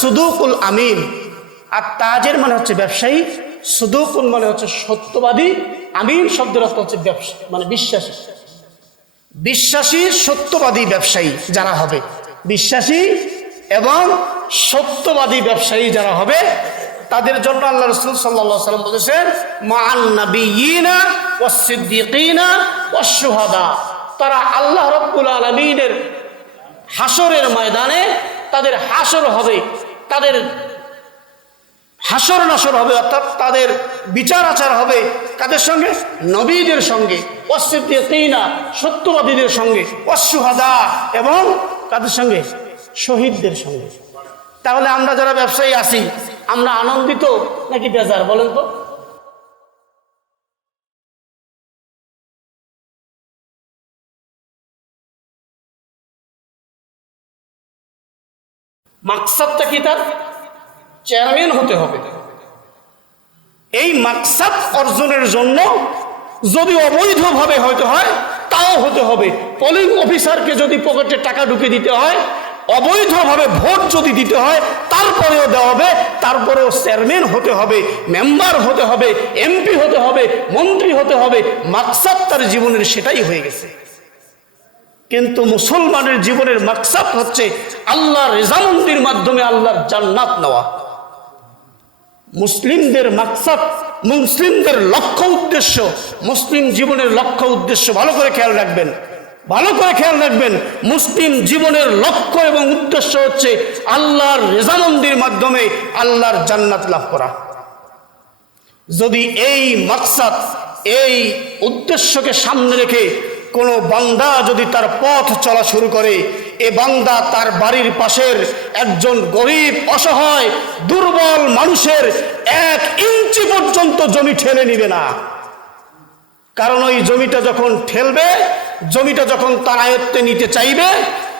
সুদুকুল আমিন। আর তাজের মানে হচ্ছে ব্যবসায়ী, সুদুকুল মানে হচ্ছে সত্যবাদী, আমিন শব্দের অর্থ হচ্ছে ব্যবসা মানে বিশ্বাসী। বিশ্বাসী, সত্যবাদী ব্যবসায়ী যারা হবে। বিশ্বাসী এবং সত্যবাদী ব্যবসায়ী যারা হবে, তাদের জন্য আল্লাহ রসুল সাল্লাহ সাল্লাম বলেছেন মান নবীনা ও ও সুহাদা তারা আল্লাহ রব্বুল আলমিনের হাসরের ময়দানে তাদের হাসর হবে, তাদের হাসর নাসর হবে, অর্থাৎ তাদের বিচার আচার হবে কাদের সঙ্গে? নবীদের সঙ্গে অস্তিত্বীনা সত্যবাদীদের সঙ্গে অসুহাদা এবং কাদের সঙ্গে? শহীদদের সঙ্গে। তাহলে আমরা যারা ব্যবসায়ী আছি, আমরা আনন্দিত নাকি বেজার বলেন তো? মাকসাদটা কি তার? চেয়ারম্যান হতে হবে। এই মাকসাদ অর্জনের জন্য যদি অবৈধভাবে হয়তো হয়, তাও হতে হবে। পোলিং অফিসারকে যদি পকেটে টাকা ঢুকে দিতে হয়, অবৈধভাবে ভোট যদি দিতে হয়, তারপরেও দেওয়া হবে, তারপরেও চেয়ারম্যান হতে হবে মেম্বার হতে হবে এমপি হতে হবে, মন্ত্রী হতে হবে। মাকসাদ তার জীবনের সেটাই হয়ে গেছে। কিন্তু মুসলমানের জীবনের মাকসাদ হচ্ছে আল্লাহর রেজামন্দির মাধ্যমে আল্লাহর জান্নাত নেওয়া। মুসলিমদের মাকসাদ, মুসলিমদের লক্ষ্য উদ্দেশ্য, মুসলিম জীবনের লক্ষ্য উদ্দেশ্য ভালো করে খেয়াল রাখবেন। ভালো করে খেয়াল রাখবেন, মুসলিম জীবনের লক্ষ্য এবং উদ্দেশ্য হচ্ছে আল্লাহর রেজামন্দির মাধ্যমে আল্লাহর জান্নাত লাভ করা। যদি এই মাকসাদ, এই উদ্দেশ্যকে সামনে রেখে কোনো বান্দা যদি তার পথ চলা শুরু করে, এ বান্দা তার বাড়ির পাশের একজন গরিব, অসহায়, দুর্বল মানুষের এক ইঞ্চি পর্যন্ত জমি ঠেলে নিবে না। কারণ ওই জমিটা যখন ঠেলবে, জমিটা যখন তার আয়ত্তে নিতে চাইবে,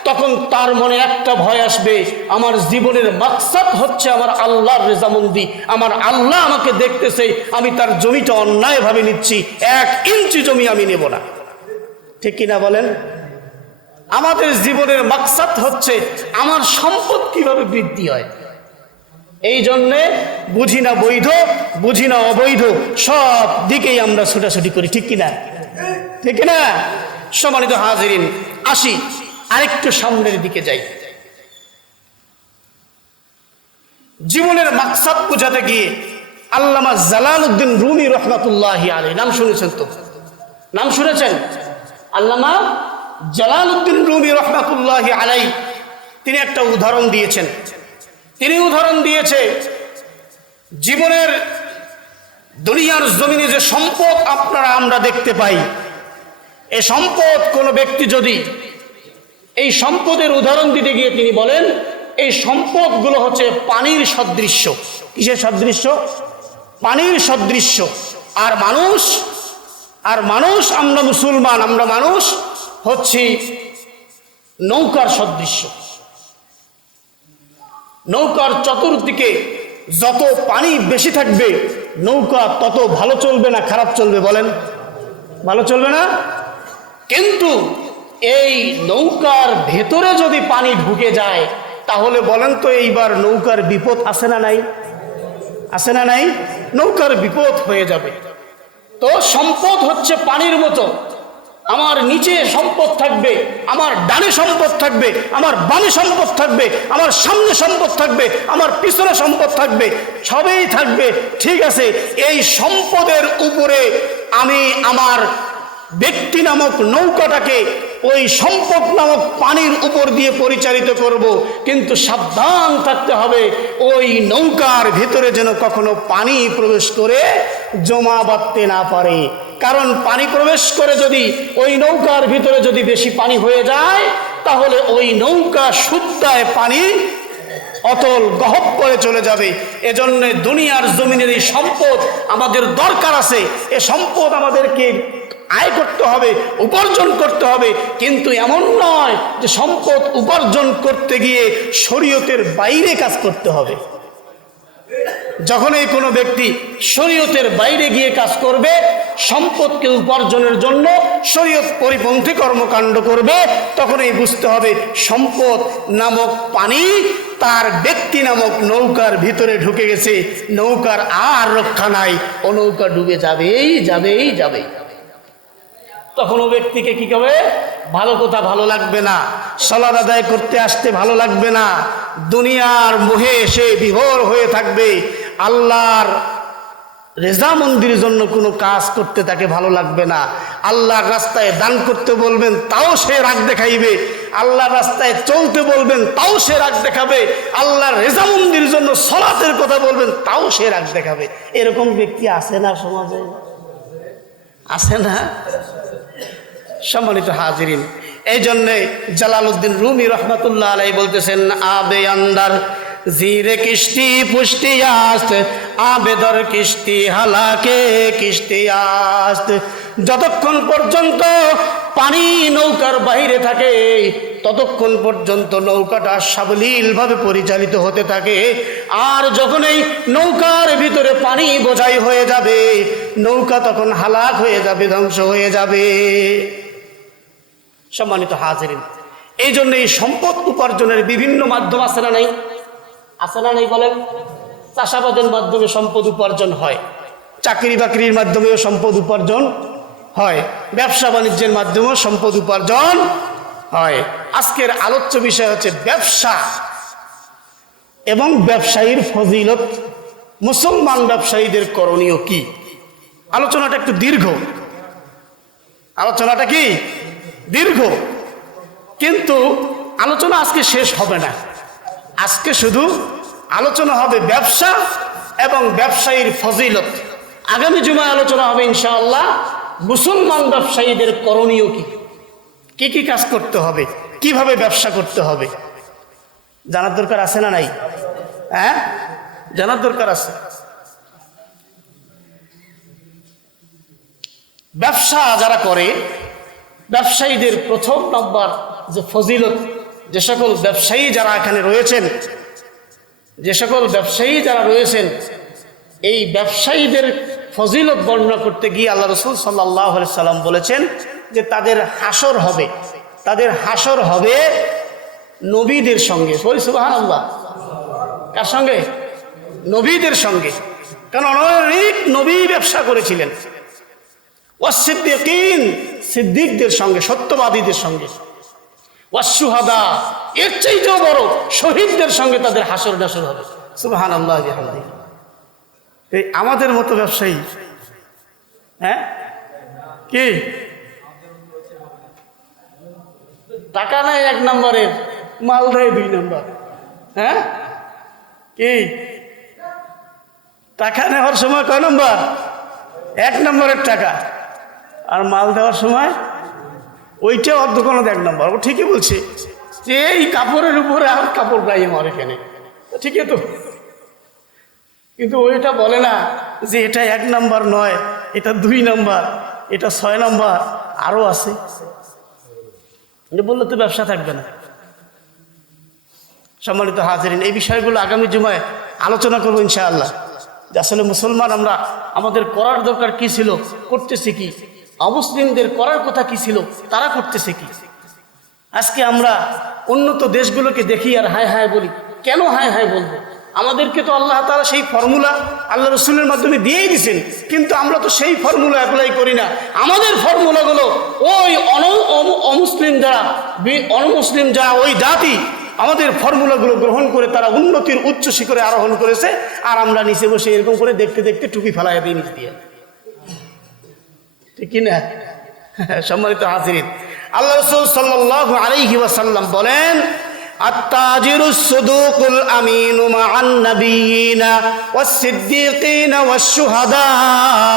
তখন তার মনে একটা ভয় আসবে, আমার জীবনের মাকসাদ হচ্ছে আমার আল্লাহর রেজামন্দি, আমার আল্লাহ আমাকে দেখতেছে, আমি তার জমিটা অন্যায়ভাবে নিচ্ছি, এক ইঞ্চি জমি আমি নেব না। ঠিক কিনা বলেন? আমাদের জীবনের মাকসাদ হচ্ছে আমার সম্পদ কীভাবে বৃদ্ধি হয়? এই জন্যে বুঝি না বৈধ, বুঝি না অবৈধ, সব দিকেই আমরা ছুটাছুটি করি, ঠিক কিনা? ঠিক কিনা? সম্মানিত হাজিরিন, আসি, আরেকটু সামনের দিকে যাই। জীবনের মাকসাদ বোঝাতে গিয়ে আল্লামা জালাল উদ্দিন রুমি রহমাতুল্লাহ আলী নাম শুনেছেন তো? নাম শুনেছেন? আল্লামা জালাল উদ্দিন রুমি রহমাতুল্লাহ আলাই তিনি একটা উদাহরণ দিয়েছেন। তিনি উদাহরণ দিয়েছে, জীবনের দুনিয়ার জমিনে যে সম্পদ আপনারা, আমরা দেখতে পাই, এ সম্পদ কোনো ব্যক্তি যদি এই সম্পদের উদাহরণ দিতে গিয়ে তিনি বলেন, এই সম্পদগুলো হচ্ছে পানির সদৃশ্য। কিসের সদৃশ্য? পানির সদৃশ্য। আর মানুষ আর মানুষ, আমরা মুসলমান, আমরা মানুষ হচ্ছি নৌকার সদৃশ্য। নৌকার চতুর্দিকে যত পানি বেশি থাকবে, নৌকা তত ভালো চলবে না, খারাপ চলবে বলেন? ভালো চলবে না? কিন্তু এই নৌকার ভেতরে যদি পানি ঢুকে যায়, তাহলে বলেন তো এইবার নৌকার বিপদ আছে না নাই? আছে না নাই? নৌকার বিপদ হয়ে যাবে। তো সম্পদ হচ্ছে পানির মতো। আমার নিচে সম্পদ থাকবে, আমার ডানে সম্পদ থাকবে, আমার বামে সম্পদ থাকবে, আমার সামনে সম্পদ থাকবে, আমার পিছনে সম্পদ থাকবে, সবেই থাকবে, ঠিক আছে? এই সম্পদের উপরে আমি আমার ব্যক্তি নামক নৌকাটাকে ওই সম্পদ নামক পানির উপর দিয়ে পরিচালিত করব। কিন্তু সাবধান থাকতে হবে, ওই নৌকার ভিতরে যেন কখনো পানি প্রবেশ করে জমা বাঁধতে না পারে। কারণ পানি প্রবেশ করে যদি ওই নৌকার ভিতরে যদি বেশি পানি হয়ে যায়, তাহলে ওই নৌকা শুদ্ধায় পানি অতল গহব্বরে চলে যাবে। এজন্য দুনিয়ার জমিনের এই সম্পদ আমাদের দরকার আছে। এ সম্পদ আমাদেরকে আয় করতে হবে, উপার্জন করতে হবে, কিন্তু এমন নয় যে সম্পদ উপার্জন করতে গিয়ে শরীয়তের বাইরে কাজ করতে হবে। যখনই কোনো ব্যক্তি শরীয়তের বাইরে গিয়ে কাজ করবে, সম্পদকে উপার্জনের জন্য শরীয়ত পরিপন্থী কর্মকাণ্ড করবে, তখনই বুঝতে হবে সম্পদ নামক পানি তার ব্যক্তি নামক নৌকার ভিতরে ঢুকে গেছে। নৌকার আর রক্ষা নাই ও নৌকা ডুবে যাবেই যাবেই যাবেই। তখন ও ব্যক্তিকে কি করবে ভালো কথা ভালো লাগবে না। সলাদ আদায় করতে আসতে ভালো লাগবে না। দুনিয়ার মোহে সে বিভোর হয়ে থাকবে। আল্লাহর রেজামন্দির জন্য কোনো কাজ করতে তাকে ভালো লাগবে না। আল্লাহর রাস্তায় দান করতে বলবেন, তাও সে রাগ দেখাইবে। আল্লাহর রাস্তায় চলতে বলবেন, তাও সে রাগ দেখাবে। আল্লাহর রেজামন্দির জন্য সলাতের কথা বলবেন, তাও সে রাগ দেখাবে। এরকম ব্যক্তি আছে না সমাজে? আছে না? সম্মানিত হাজিরিন, এই জন্যে জালালউদ্দিন রুমি রহমতুল্লাহ আলাই বলতেছেন, আবে আন্দার, জিরে কিস্তি পুষ্টি আস্ত, আবেদর কিস্তি হালাকে কিস্তি আস্ত। যতক্ষণ পর্যন্ত পানি নৌকার বাইরে থাকে ততক্ষণ পর্যন্ত নৌকাটা সাবলীলভাবে পরিচালিত হতে থাকে। আর যখন এই নৌকার ভিতরে পানি বোঝাই হয়ে যাবে, নৌকা তখন হালাক হয়ে যাবে, ধ্বংস হয়ে যাবে। সম্মানিত হাজিরিন, এই জন্য এই সম্পদ উপার্জনের বিভিন্ন মাধ্যম আছে না নেই? আছে না নেই বলেন? চাষাবাদের মাধ্যমে সম্পদ উপার্জন হয় চাকরি বাকরির মাধ্যমেও সম্পদ উপার্জন হয় ব্যবসা বাণিজ্যের মাধ্যমেও সম্পদ উপার্জন হয়। আজকের আলোচ্য বিষয় হচ্ছে ব্যবসা। এবং ব্যবসায়ীর ফজিলত, মুসলমান ব্যবসায়ীদের করণীয় কি? আলোচনাটা একটু দীর্ঘ। আলোচনাটা কি? দীর্ঘ। কিন্তু আলোচনা আজকে শেষ হবে না। আজকে শুধু আলোচনা হবে ব্যবসা এবং ব্যবসায়ীর ফজিলত। আগামী জুমায় আলোচনা হবে ইনশাআল্লাহ। মুসলমান ব্যবসায়ীদের করণীয় কি? কি কি কাজ করতে হবে? কীভাবে ব্যবসা করতে হবে? জানার দরকার আছে না নাই? হ্যাঁ? জানার দরকার আছে। ব্যবসা যারা করে, ব্যবসায়ীদের প্রথম নম্বর যে ফজিলত, যে সকল ব্যবসায়ী যারা এখানে রয়েছেন, যে সকল ব্যবসায়ী যারা রয়েছেন, এই ব্যবসায়ীদের ফজিলত বর্ণনা করতে গিয়ে আল্লাহ রসুল সাল্লাহ সাল্লাম বলেছেন যে তাদের হাসর হবে, তাদের হাসর হবে নবীদের সঙ্গে। আল্লাহ কার সঙ্গে? নবীদের সঙ্গে। কারণ অনেক নবী ব্যবসা করেছিলেন। ওয়াসিদ্দিকিন সিদ্দিকদের সঙ্গে, সত্যবাদীদের সঙ্গে। ওয়াসুহাদা এর চাইতেও বড় শহীদদের সঙ্গে তাদের হাসর ডাসর হবে। সুবহান আল্লাহ এই আমাদের মতো ব্যবসায়ী হ্যাঁ? কি? টাকা নেয় এক নম্বরের মাল দেয় দুই নম্বর। হ্যাঁ? কি? টাকা নেওয়ার সময় কয় নম্বর? এক নম্বরের টাকা। আর মাল দেওয়ার সময় ওইটা কোনো এক নম্বর। ও ঠিকই বলছে। যে এই কাপড়ের উপরে আর কাপড় গাইয়ে আমার এখানে। ঠিকই তো। কিন্তু ওইটা বলে না যে এটা এক নাম্বার নয়, এটা দুই নাম্বার, এটা ছয় নাম্বার, আরও আছে। বললে তো ব্যবসা থাকবে না। সম্মানিত হাজিরিন, এই বিষয়গুলো আগামী জুমায় আলোচনা করব ইনশাআল্লাহ। যে আসলে মুসলমান আমরা, আমাদের করার দরকার কি ছিল, করতেছি কি? অমুসলিমদের করার কথা কি ছিল, তারা করতেছে কি? আজকে আমরা উন্নত দেশগুলোকে দেখি আর হায় হায় বলি, কেন হায় হায় বলব? আমাদেরকে তো আল্লাহ তারা সেই ফর্মুলা আল্লাহ রসুলের মাধ্যমে দিয়েই দিছেন কিন্তু আমরা তো সেই ফর্মুলা অ্যাপ্লাই করি না। আমাদের ফর্মুলাগুলো ওই অন অম- অমুসলিম যারা অনমুসলিম যারা ওই জাতি, আমাদের ফর্মুলাগুলো গ্রহণ করে তারা উন্নতির উচ্চ শিখরে আরোহণ করেছে, আর আমরা নিচে বসে এরকম করে দেখতে দেখতে টুপি ফেলাইয়া দিই নিচ দিয়ে। ঠিক না? সম্মানিত হাজিরিন, আল্লাহ রসুল সাল্লাহ আলাইহি ওয়াসাল্লাম বলেন التاجر الصدوق الأمين مع النبيين والصديقين والشهداء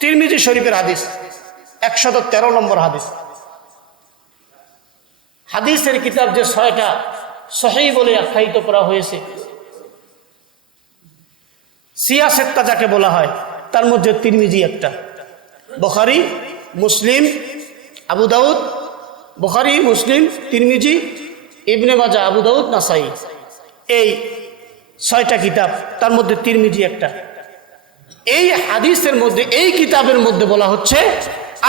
তিরমিজি শরীফের হাদিস একশত তেরো নম্বর হাদিস হাদিসের কিতাব যে ছয়টা সহি বলে আখ্যায়িত করা হয়েছে সিয়াসেত্তা যাকে বলা হয় তার মধ্যে তিরমিজি একটা বখারি মুসলিম আবু দাউদ বখারি, মুসলিম, তিরমিজি, ইবনে মাজা আবু দাউদ, নাসাই। এই ছয়টা কিতাব, তার মধ্যে তিরমিজি একটা। এই হাদিসের মধ্যে, এই কিতাবের মধ্যে বলা হচ্ছে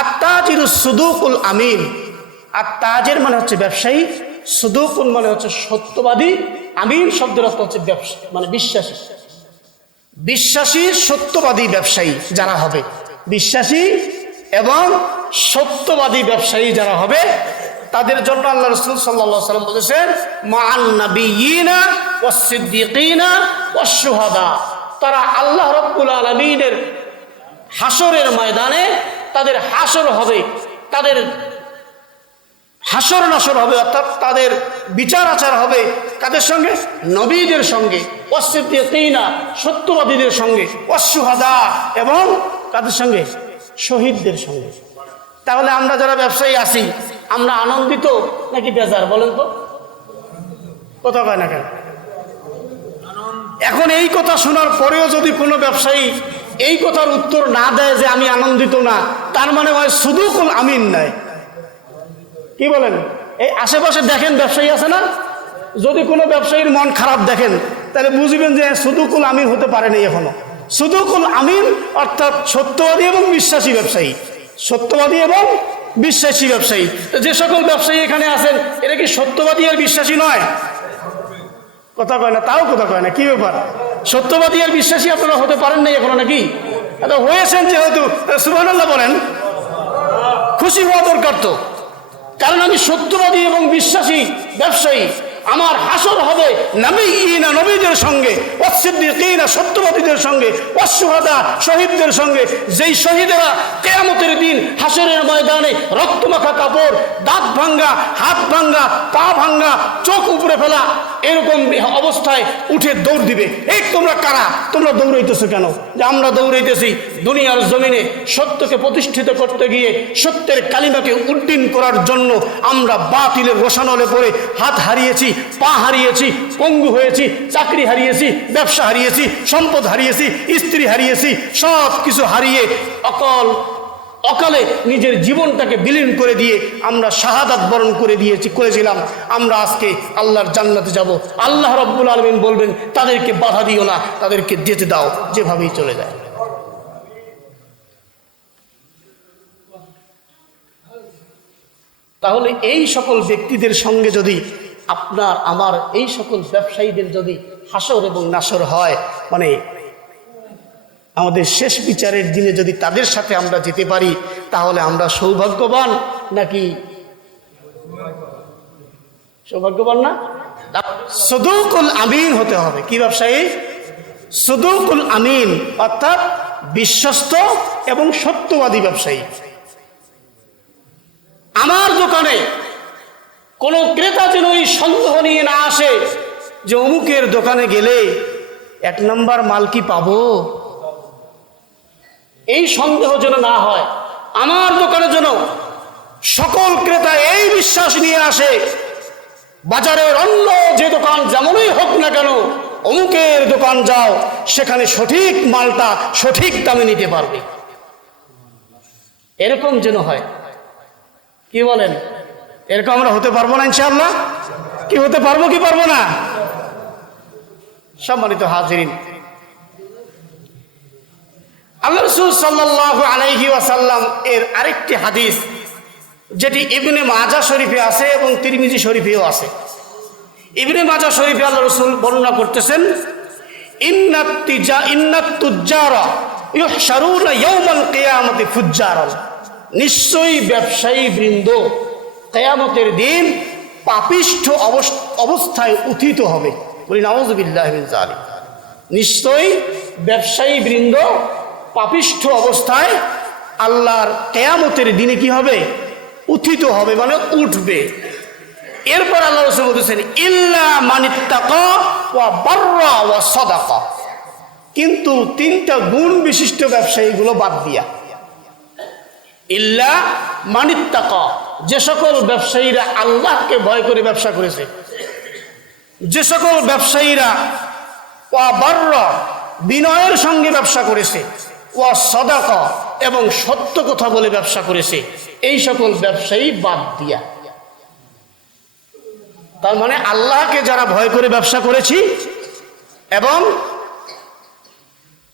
আত্মাজিরু সুদুকুল আমিন। আত্মাজের মানে হচ্ছে ব্যবসায়ী, সুদুকুল মানে হচ্ছে সত্যবাদী, আমিন শব্দের অর্থ হচ্ছে ব্যবসা মানে বিশ্বাসী। বিশ্বাসী সত্যবাদী ব্যবসায়ী যারা হবে, বিশ্বাসী এবং সত্যবাদী ব্যবসায়ী যারা হবে, তাদের জন্য আল্লাহ রসুল সাল্লা সাল্লাম বলেছেন মান নবীনা ও সিদ্দিকিনা ও তারা আল্লাহ রব্বুল আলমিনের হাসরের ময়দানে তাদের হাসর হবে, তাদের হাসর নাসর হবে, অর্থাৎ তাদের বিচার আচার হবে কাদের সঙ্গে? নবীদের সঙ্গে। অস্তিত্বীনা সত্যবাদীদের সঙ্গে। অসুহাদা এবং কাদের সঙ্গে? শহীদদের সঙ্গে। তাহলে আমরা যারা ব্যবসায়ী আছি, আমরা আনন্দিত নাকি বেজার বলেন তো? কথা কয় না কেন? এখন এই কথা শোনার পরেও যদি কোনো ব্যবসায়ী এই কথার উত্তর না দেয় যে আমি আনন্দিত না, তার মানে হয় শুধু কোন আমিন নাই। কি বলেন? এই আশেপাশে দেখেন ব্যবসায়ী আছে না? যদি কোনো ব্যবসায়ীর মন খারাপ দেখেন, তাহলে বুঝবেন যে সুদুকুল আমিন হতে পারেনি এখনও। সুদুকুল আমিন অর্থাৎ সত্যবাদী এবং বিশ্বাসী ব্যবসায়ী। সত্যবাদী এবং বিশ্বাসী ব্যবসায়ী। যে সকল ব্যবসায়ী এখানে আছেন এটা কি সত্যবাদী আর বিশ্বাসী নয়? কথা কয় না, তাও কথা কয় না, কি ব্যাপার? সত্যবাদী আর বিশ্বাসী আপনারা হতে পারেন নাই এখনও নাকি? এত হয়েছেন যেহেতু সুবাহ বলেন। খুশি হওয়া দরকার তো। কারণ আমি সত্যবাদী এবং বিশ্বাসী ব্যবসায়ী। আমার হাসর হবে নবী ইনা নবীদের সঙ্গে অসিদ্দিকিনা সত্যবাদীদের সঙ্গে অসুহাদা শহীদদের সঙ্গে। যেই শহীদেরা কেয়ামতের দিন হাসরের ময়দানে রক্তমাখা কাপড়, দাঁত ভাঙ্গা, হাত ভাঙ্গা, পা ভাঙ্গা, চোখ উপরে ফেলা, এরকম অবস্থায় উঠে দৌড় দিবে। এই তোমরা কারা? তোমরা দৌড়াইতেছো কেন? যে আমরা দৌড়াইতেছি, দুনিয়ার জমিনে সত্যকে প্রতিষ্ঠিত করতে গিয়ে সত্যের কালিমাকে উড্ডীন করার জন্য আমরা বাতিলের রোশানলে পড়ে হাত হারিয়েছি। পা হারিয়েছি, পঙ্গু হয়েছি, চাকরি হারিয়েছি, ব্যবসা হারিয়েছি, সম্পদ হারিয়েছি, স্ত্রী হারিয়েছি সব কিছু হারিয়ে অকল, অকালে নিজের জীবনটাকে বিলীন করে দিয়ে আমরা শাহাদাত বরণ করে দিয়েছি, করেছিলাম। আমরা আজকে আল্লাহর জান্নাতে যাব। আল্লাহ রব্বুল আলমিন বলবেন, তাদেরকে বাধা দিও না, তাদেরকে যেতে দাও, যেভাবেই চলে যায়। তাহলে এই সকল ব্যক্তিদের সঙ্গে যদি আপনার, আমার এই সকল ব্যবসায়ীদের যদি হাসর এবং নাসর হয় মানে আমাদের শেষ বিচারের দিনে যদি তাদের সাথে আমরা যেতে পারি, তাহলে আমরা সৌভাগ্যবান নাকি সৌভাগ্যবান না? সদুকুল আমিন হতে হবে। কি ব্যবসায়ী? সদুকুল আমিন, অর্থাৎ বিশ্বস্ত এবং সত্যবাদী ব্যবসায়ী। আমার দোকানে কোনো ক্রেতা যেন ওই সন্দেহ নিয়ে না আসে যে অমুকের দোকানে গেলে এক নম্বর মাল কি পাবো? এই সন্দেহ যেন না হয়। আমার দোকানে যেন সকল ক্রেতা এই বিশ্বাস নিয়ে আসে, বাজারের অন্য যে দোকান যেমনই হোক না কেন, অমুকের দোকান যাও, সেখানে সঠিক মালটা সঠিক দামে নিতে পারবে। এরকম যেন হয়। কি বলেন? এরকম আমরা হতে পারব না, ইনশাআল্লাহ। কি হতে পারব, কি পারব না? সম্মানিত হাজিরিন। আল্লাহ রসুল সাল্লাহ আলাইহি ওয়াসাল্লাম এর আরেকটি হাদিস, যেটি ইবনে মাজা শরীফে আছে এবং তিরমিজি শরীফেও আছে। ইবনে মাজা শরীফে আল্লাহ রসুল বর্ণনা করতেছেন নিশ্চয়ই ব্যবসায়ী বৃন্দ কেয়ামতের দিন পাপিষ্ঠ অবস্থায় উথিত হবে। বলি নওয়াজবিল্লাহ নিশ্চয়ই ব্যবসায়ী বৃন্দ পাপিষ্ঠ অবস্থায় আল্লাহর কেয়ামতের দিনে কি হবে? উথিত হবে মানে উঠবে। এরপর আল্লাহ রসুল বলতেছেন, ইল্লা মানিত্তাকা ওয়া বাররা ওয়া সদাকা। কিন্তু তিনটা গুণ বিশিষ্ট ব্যবসায়ীগুলো বাদ দিয়া। ইল্লা মানিত্তাকা যে সকল ব্যবসায়ীরা আল্লাহকে ভয় করে ব্যবসা করেছে, যে সকল ব্যবসায়ীরা বার্র বিনয়ের সঙ্গে ব্যবসা করেছে ওয়া সদাক এবং সত্য কথা বলে ব্যবসা করেছে, এই সকল ব্যবসায়ী বাদ দিয়া। তার মানে আল্লাহকে যারা ভয় করে ব্যবসা করেছি এবং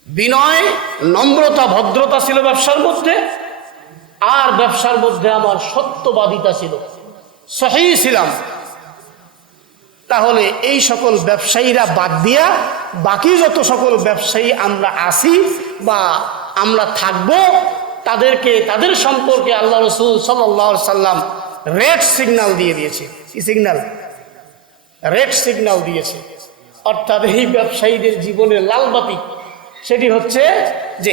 বিনয়, নম্রতা, ভদ্রতা ছিল ব্যবসার মধ্যে আর ব্যবসার মধ্যে আমার সত্যবাদিতা ছিল। সহি ছিলাম। তাহলে এই সকল ব্যবসায়ীরা বাদ দিয়া বাকি যত সকল ব্যবসায়ী আমরা আসি বা আমরা থাকব, তাদেরকে, তাদের সম্পর্কে আল্লাহ রসুল সাল্লাহ সাল্লাম রেড সিগন্যাল দিয়ে দিয়েছে। কি সিগন্যাল? রেড সিগন্যাল দিয়েছে। অর্থাৎ এই ব্যবসায়ীদের জীবনের লালবাতি। সেটি হচ্ছে যে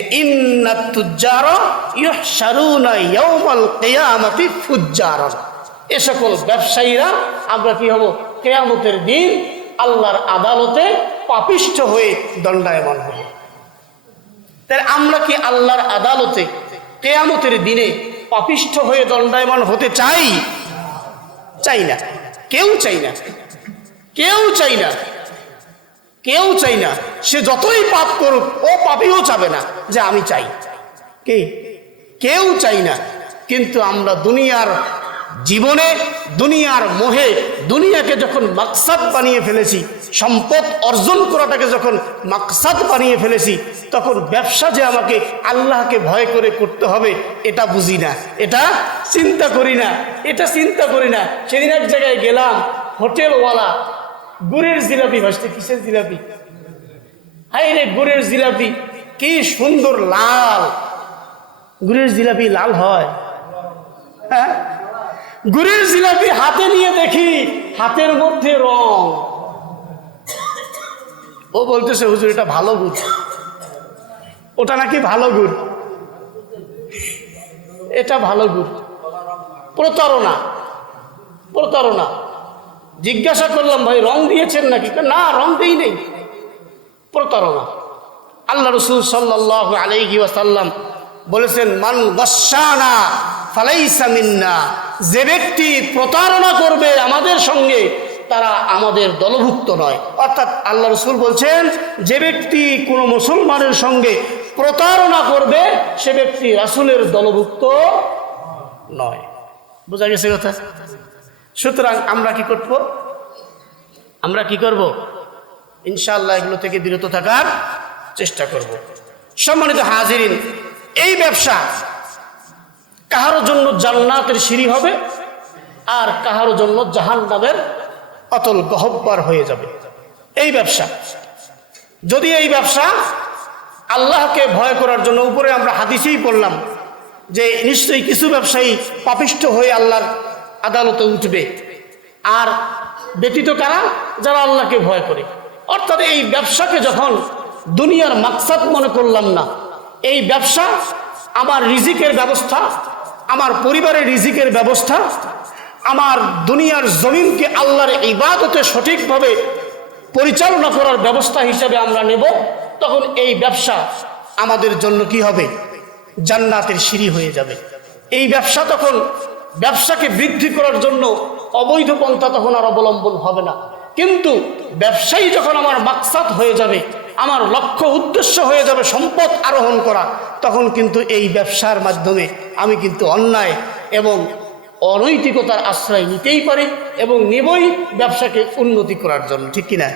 এ সকল ব্যবসায়ীরা, আমরা কি হব? কেয়ামতের দিন আল্লাহর আদালতে পাপিষ্ঠ হয়ে দণ্ডায়মান হব। তাই আমরা কি আল্লাহর আদালতে কেয়ামতের দিনে পাপিষ্ঠ হয়ে দণ্ডায়মান হতে চাই? চাই না। কেউ চাই না। কেউ চাই না। কেউ চাই না। সে যতই পাপ করুক, ও পাপিও চাবে না যে আমি চাই। কে? কেউ চাই না। কিন্তু আমরা দুনিয়ার জীবনে, দুনিয়ার মোহে, দুনিয়াকে যখন মাকসাদ বানিয়ে ফেলেছি, সম্পদ অর্জন করাটাকে যখন মাকসাদ বানিয়ে ফেলেছি, তখন ব্যবসা যে আমাকে আল্লাহকে ভয় করে করতে হবে, এটা বুঝি না। এটা চিন্তা করি না। এটা চিন্তা করি না। সেদিন এক জায়গায় গেলাম, হোটেলওয়ালা গুড়ের জিলাপি ভাসতে কিসের জিলাপি? হাই রে, গুড়ের জিলাপি, কি সুন্দর লাল। গুড়ের জিলাপি লাল হয়। হ্যাঁ? গুড়ের জিলাপি হাতে নিয়ে দেখি, হাতের মধ্যে রং। ও বলতেছে, হুজুর, এটা ভালো গুড়। ওটা নাকি ভালো গুড়? এটা ভালো গুড়। প্রতারণা। প্রতারণা। জিজ্ঞাসা করলাম, ভাই, রং দিয়েছেন নাকি? না, রং দেই নেই প্রতারণা। আল্লাহ রসুল সাল্লাহ আলাইহি ওয়াসাল্লাম বলেছেন, মান গসানা ফালাইসা মিন্না। যে ব্যক্তি প্রতারণা করবে আমাদের সঙ্গে, তারা আমাদের দলভুক্ত নয়। অর্থাৎ আল্লাহ রসুল বলছেন, যে ব্যক্তি কোনো মুসলমানের সঙ্গে প্রতারণা করবে, সে ব্যক্তি রাসুলের দলভুক্ত নয়। বোঝা গেছে কথা? সুতরাং আমরা কি করব? আমরা কি করব? ইনশাল্লাহ এগুলো থেকে বিরত থাকার চেষ্টা করব। সম্মানিত হাজিরিন, এই ব্যবসা কাহারও জন্য জান্নাতের সিঁড়ি হবে আর কাহারও জন্য জাহান নামের অতল গহব্বার হয়ে যাবে। এই ব্যবসা, যদি এই ব্যবসা আল্লাহকে ভয় করার জন্য, উপরে আমরা হাদিসেই পড়লাম যে নিশ্চয়ই কিছু ব্যবসায়ী পাপিষ্ট হয়ে আল্লাহর আদালতে উঠবে। আর ব্যতীত কারা? যারা আল্লাহকে ভয় করে। অর্থাৎ এই ব্যবসাকে যখন দুনিয়ার মাকসাদ মনে করলাম না, এই ব্যবসা আমার রিজিকের ব্যবস্থা, আমার পরিবারের রিজিকের ব্যবস্থা, আমার দুনিয়ার জমিনকে আল্লাহর ইবাদতে সঠিকভাবে পরিচালনা করার ব্যবস্থা হিসাবে আমরা নেব, তখন এই ব্যবসা আমাদের জন্য কি হবে? জান্নাতের সিঁড়ি হয়ে যাবে। এই ব্যবসা তখন ব্যবসাকে বৃদ্ধি করার জন্য অবৈধ পন্থা তখন আর অবলম্বন হবে না। কিন্তু ব্যবসায়ী যখন আমার মাকসাদ হয়ে যাবে, আমার লক্ষ্য উদ্দেশ্য হয়ে যাবে সম্পদ আরোহণ করা, তখন কিন্তু এই ব্যবসার মাধ্যমে আমি কিন্তু অন্যায় এবং অনৈতিকতার আশ্রয় নিতেই পারি এবং নেবই ব্যবসাকে উন্নতি করার জন্য, ঠিক কিনা?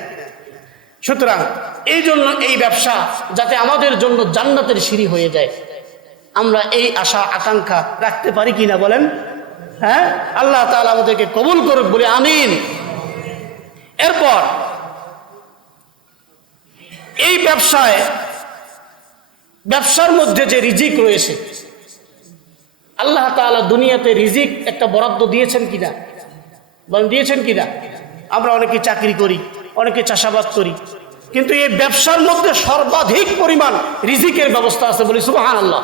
সুতরাং এই জন্য এই ব্যবসা যাতে আমাদের জন্য জান্নাতের সিঁড়ি হয়ে যায়। আমরা এই আশা, আকাঙ্ক্ষা রাখতে পারি কিনা বলেন? হ্যাঁ? আল্লাহ তালা আমাদেরকে কবুল করুক, বলে আমিন। এরপর, এই ব্যবসায়, ব্যবসার মধ্যে যে রিজিক রয়েছে, আল্লাহ তালা দুনিয়াতে রিজিক একটা বরাদ্দ দিয়েছেন কিনা? বলেন, দিয়েছেন কিনা? আমরা অনেকে চাকরি করি, অনেকে চাষাবাদ করি, কিন্তু এই ব্যবসার মধ্যে সর্বাধিক পরিমাণ রিজিকের ব্যবস্থা আছে বলি সুবাহান আল্লাহ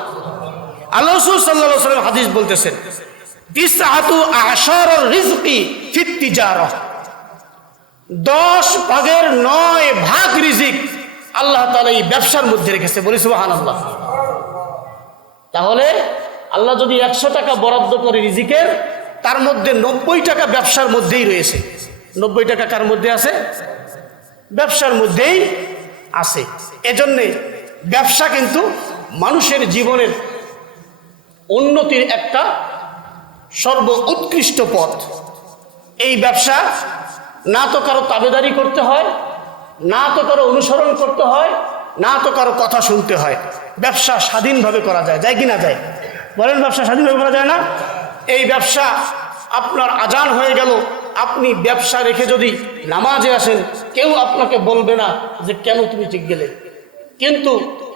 আল্লাহ সাল্লাহ সাল্লাম হাদিস বলতেছেন রিজকি দশ ভাগের নয় ভাগ রিজিক আল্লাহ তালা এই ব্যবসার মধ্যে রেখেছে। বলি আল্লাহ তাহলে আল্লাহ যদি একশো টাকা বরাদ্দ করে রিজিকের, তার মধ্যে নব্বই টাকা ব্যবসার মধ্যেই রয়েছে। নব্বই টাকা কার মধ্যে আছে? ব্যবসার মধ্যেই আছে। এজন্যে ব্যবসা কিন্তু মানুষের জীবনের উন্নতির একটা সর্ব উৎকৃষ্ট পথ। এই ব্যবসা না তো কারও তাবেদারি করতে হয়, না তো কারও অনুসরণ করতে হয়, না তো কারও কথা শুনতে হয়। ব্যবসা স্বাধীনভাবে করা যায় যায় কি না যায়? বলেন ব্যবসা স্বাধীনভাবে করা যায় না? এই ব্যবসা আপনার আজান হয়ে গেল, আপনি ব্যবসা রেখে যদি নামাজে আসেন, কেউ আপনাকে বলবে না যে কেন তুমি ঠিক গেলে। কিন্তু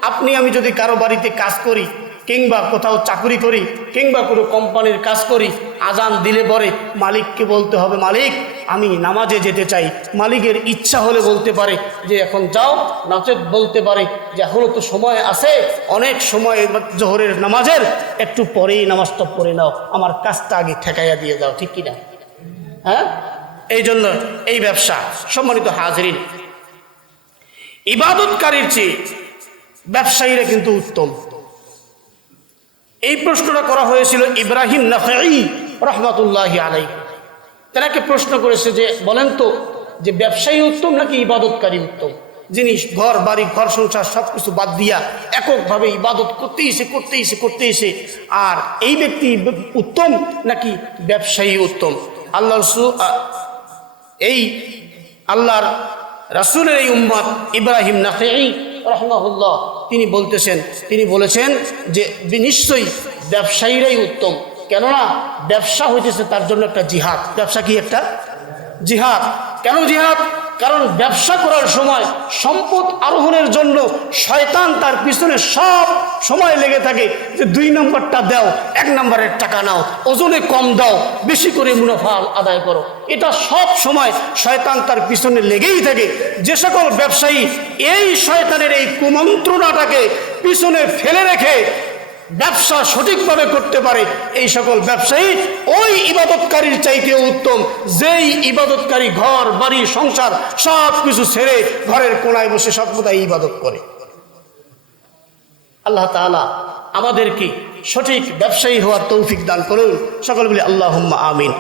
আপনি, আমি যদি কারও বাড়িতে কাজ করি কিংবা কোথাও চাকরি করি, কিংবা কোনো কোম্পানির কাজ করি, আজান দিলে পরে মালিককে বলতে হবে, মালিক, আমি নামাজে যেতে চাই। মালিকের ইচ্ছা হলে বলতে পারে যে, এখন যাও। নাচেত বলতে পারে যে এখনও তো সময় আছে। অনেক সময় জোহরের নামাজের, একটু পরেই নামাজটা পড়ে নাও, আমার কাজটা আগে ঠেকাইয়া দিয়ে যাও ঠিক কিনা? হ্যাঁ? এই জন্য এই ব্যবসা, সম্মানিত হাজরিন, ইবাদতকারীর চেয়ে ব্যবসায়ীরা কিন্তু উত্তম। এই প্রশ্নটা করা হয়েছিল ইব্রাহিম নাফাই রহমতুল্লাহ আলাই তারাকে প্রশ্ন করেছে যে, বলেন তো, যে ব্যবসায়ী উত্তম নাকি ইবাদতকারী উত্তম? যিনি ঘর, বাড়ি, ঘর সংসার সব কিছু বাদ দিয়া এককভাবে ইবাদত করতে এসে করতে এসে করতে এসে, আর এই ব্যক্তি উত্তম নাকি ব্যবসায়ী উত্তম? আল্লাহ এই আল্লাহর রাসুলের এই উম্মাদ ইব্রাহিম নাফেই রহমাহুল্লাহ তিনি বলতেছেন, তিনি বলেছেন যে নিশ্চয়ই ব্যবসায়ীরাই উত্তম। কেননা ব্যবসা হইতেছে তার জন্য একটা জিহাদ। ব্যবসা কি একটা? জিহাদ। কেন জিহাদ? কারণ ব্যবসা করার সময় সম্পদ আরোহণের জন্য শয়তান তার পিছনে সব সময় লেগে থাকে যে দুই নম্বরটা দাও, এক নম্বরের টাকা নাও, ওজনে কম দাও, বেশি করে মুনাফা আদায় করো। এটা সব সময় শয়তান তার পিছনে লেগেই থাকে। যে সকল ব্যবসায়ী এই শয়তানের এই কুমন্ত্রণাটাকে পিছনে ফেলে রেখে ব্যবসা সঠিকভাবে করতে পারে, এই সকল ব্যবসায়ী ওই ইবাদতকারীর চাইতে উত্তম। যেই ইবাদতকারী ঘর, বাড়ি, সংসার, সব কিছু ছেড়ে ঘরের কোনায় বসে সর্বদাই ইবাদত করে। আল্লাহ তালা আমাদেরকে সঠিক ব্যবসায়ী হওয়ার তৌফিক দান করুন। সকল আল্লাহ আমিন।